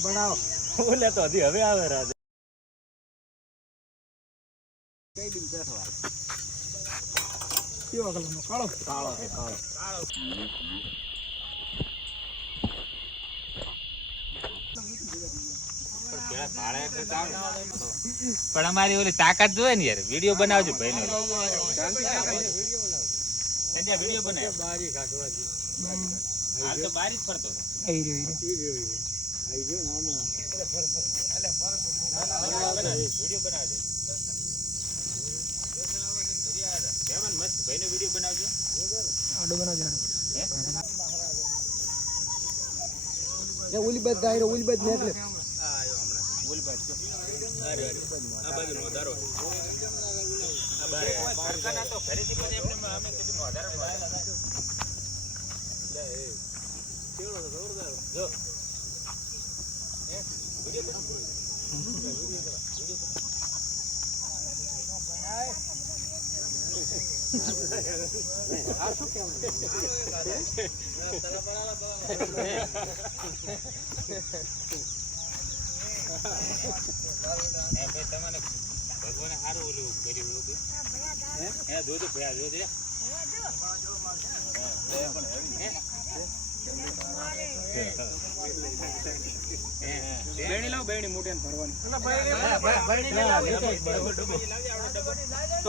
બનાવો ઓલે તો હજી હવે આવે રાજ કઈ દિન બેઠવા કેવો કલરનો કાળો કાળો કાળો પણ અમારી ઓલી તાકાત જોઈએ ને યાર વિડીયો બનાવજો ભાઈ નો વિડીયો બનાવ બારી કાઢવાજી હાલ તો બારી જ ફરતો આઈ રહ્યો નામના વિડીયો બનાવજો કેમન મસ્ત ભાઈનો વિડીયો બનાવજો આડો બનાવજો એ ઓલી બાદ દાયરો ઓલી બાદ ને એટલે ઓલી બાદ અરે અરે આ બાજુ નો ધારો આ બારે પરકાના તો ફરીથી પણ એમને અમે કીધું નો ધારો લે એ કેવો જોરદાર જો એ વિડીયો બનાવ આ શું કેમ તલા પડાલા એ ભાઈ તમને ભગવાને સારું ઓલું કર્યું ઓલું હે જોજો ભયા જોજો બેણી લાવ બેણી મોટી ને ભરવાની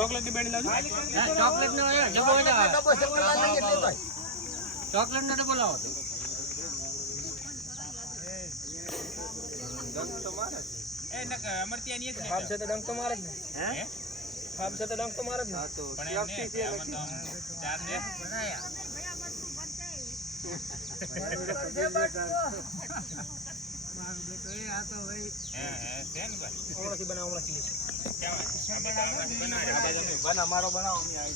ચોકલેટ ની બેણી લાવજો ચોકલેટ નો ડબ્બો ચોકલેટ નો ડબ્બો લાવો ડંક તો મારે એ નક અમરતી આની છે ખાબ છે તો ડંક તો મારે જ ને હે ખાબ છે તો ડંક તો મારે જ ને તો સીએફસી છે ચાર ને બનાયા આ તો ભાઈ હે સેન ભાઈ ઓળખી બનાવવા છે કેવા અમે તો બનાવ્યા આ બાજુ બના મારો બનાવો અમે આવી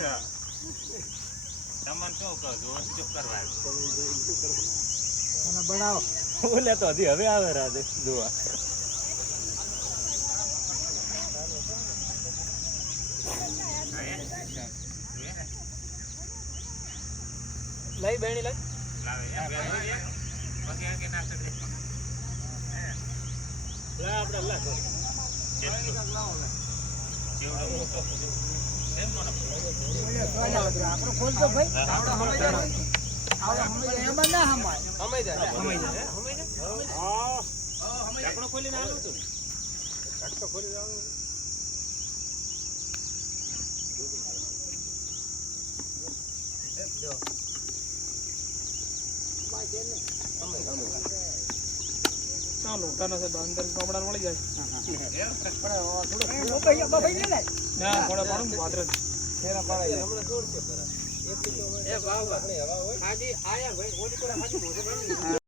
તમને શું કહો જો કરવા મને બનાવો ઓલે તો હજી હવે આવે રાજ જોવા લઈ બેણી લઈ લાવે બાકી આ કે નાસ્તો દે લા આપણે લા કેવડો મોટો એમ નો આપણો ખોલ તો ભાઈ આવડો હમે જાય આવડો હમે જાય એમાં ના હમાય હમે જાય હમે જાય હા ઢાંકણો ખોલીને આવું તું ઢાંકણો ખોલી આવું જો ચાલો તાનો છે અંદર કમડા મળી જાય પણ થોડો ભાઈ લે ના થોડા પાડું માત્ર ફેરા પાડાય હમણાં જોર છે પર એક તો એ વાવ હવા હોય આજી આયા ભાઈ ઓડી પર હાજી